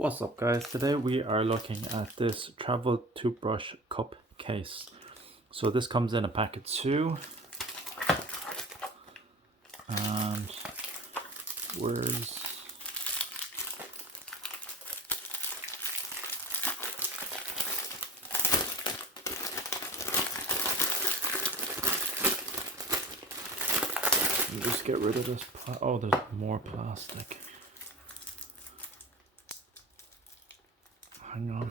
What's up guys, today we are looking at this travel toothbrush cup case. So this comes in a pack of 2 and where's just get rid of this oh, there's more plastic. Hang on.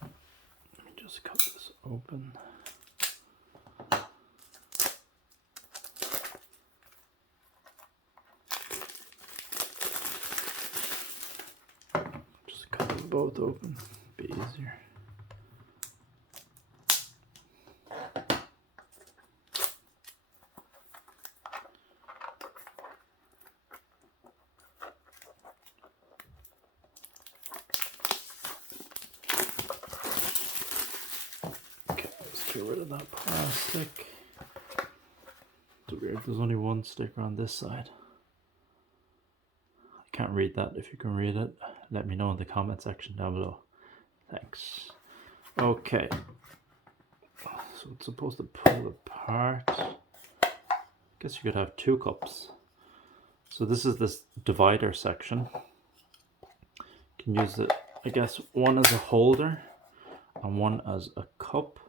Let me just cut this open. Just cut them both open, be easier. Get rid of that plastic. It's weird, there's only one sticker on this side. I can't read that. If you can read it, let me know in the comment section down below. Thanks. Okay. So it's supposed to pull apart. I guess you could have 2 cups. So this is this divider section. You can use it, I guess, one as a holder and one as a cup.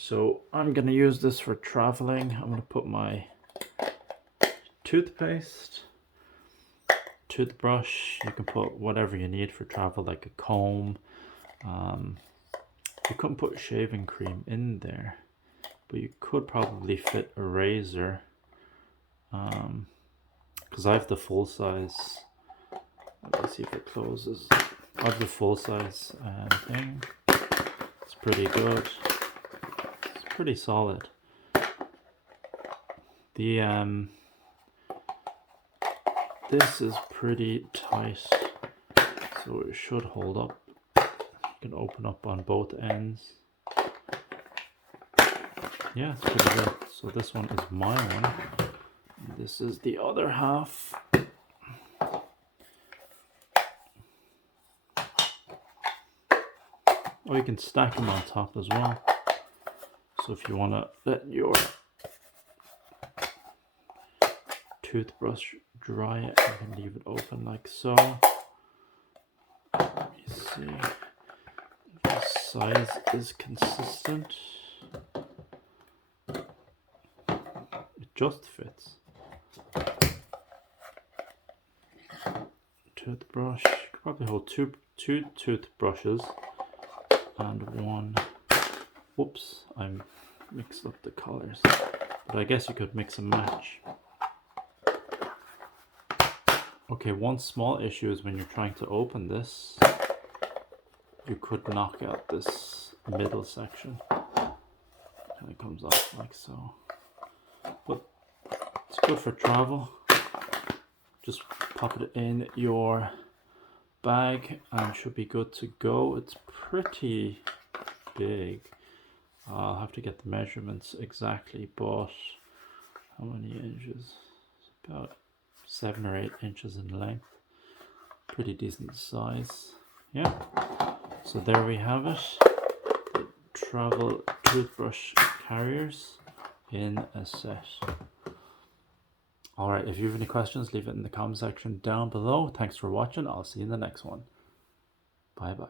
So I'm going to use this for traveling. I'm going to put my toothpaste, toothbrush. You can put whatever you need for travel, like a comb. You couldn't put shaving cream in there, but you could probably fit a razor. Because I have the full size. Let me see if it closes. I have the full size thing. It's pretty good. Pretty solid. The this is pretty tight, so it should hold up. You can open up on both ends. Yeah, it's pretty good. So this one is my one. This is the other half. Oh, you can stack them on top as well. So if you want to let your toothbrush dry, you can leave it open like so. Let me see if the size is consistent. It just fits. Toothbrush, you could probably hold two toothbrushes and one. Whoops, I mixed up the colors, but I guess you could mix and match. Okay, one small issue is when you're trying to open this, you could knock out this middle section and it comes off like so. But it's good for travel. Just pop it in your bag and should be good to go. It's pretty big. I'll have to get the measurements exactly, but how many inches? It's about 7 or 8 inches in length. Pretty decent size. Yeah. So there we have it. The travel toothbrush carriers in a set. Alright, if you have any questions, leave it in the comment section down below. Thanks for watching. I'll see you in the next one. Bye bye.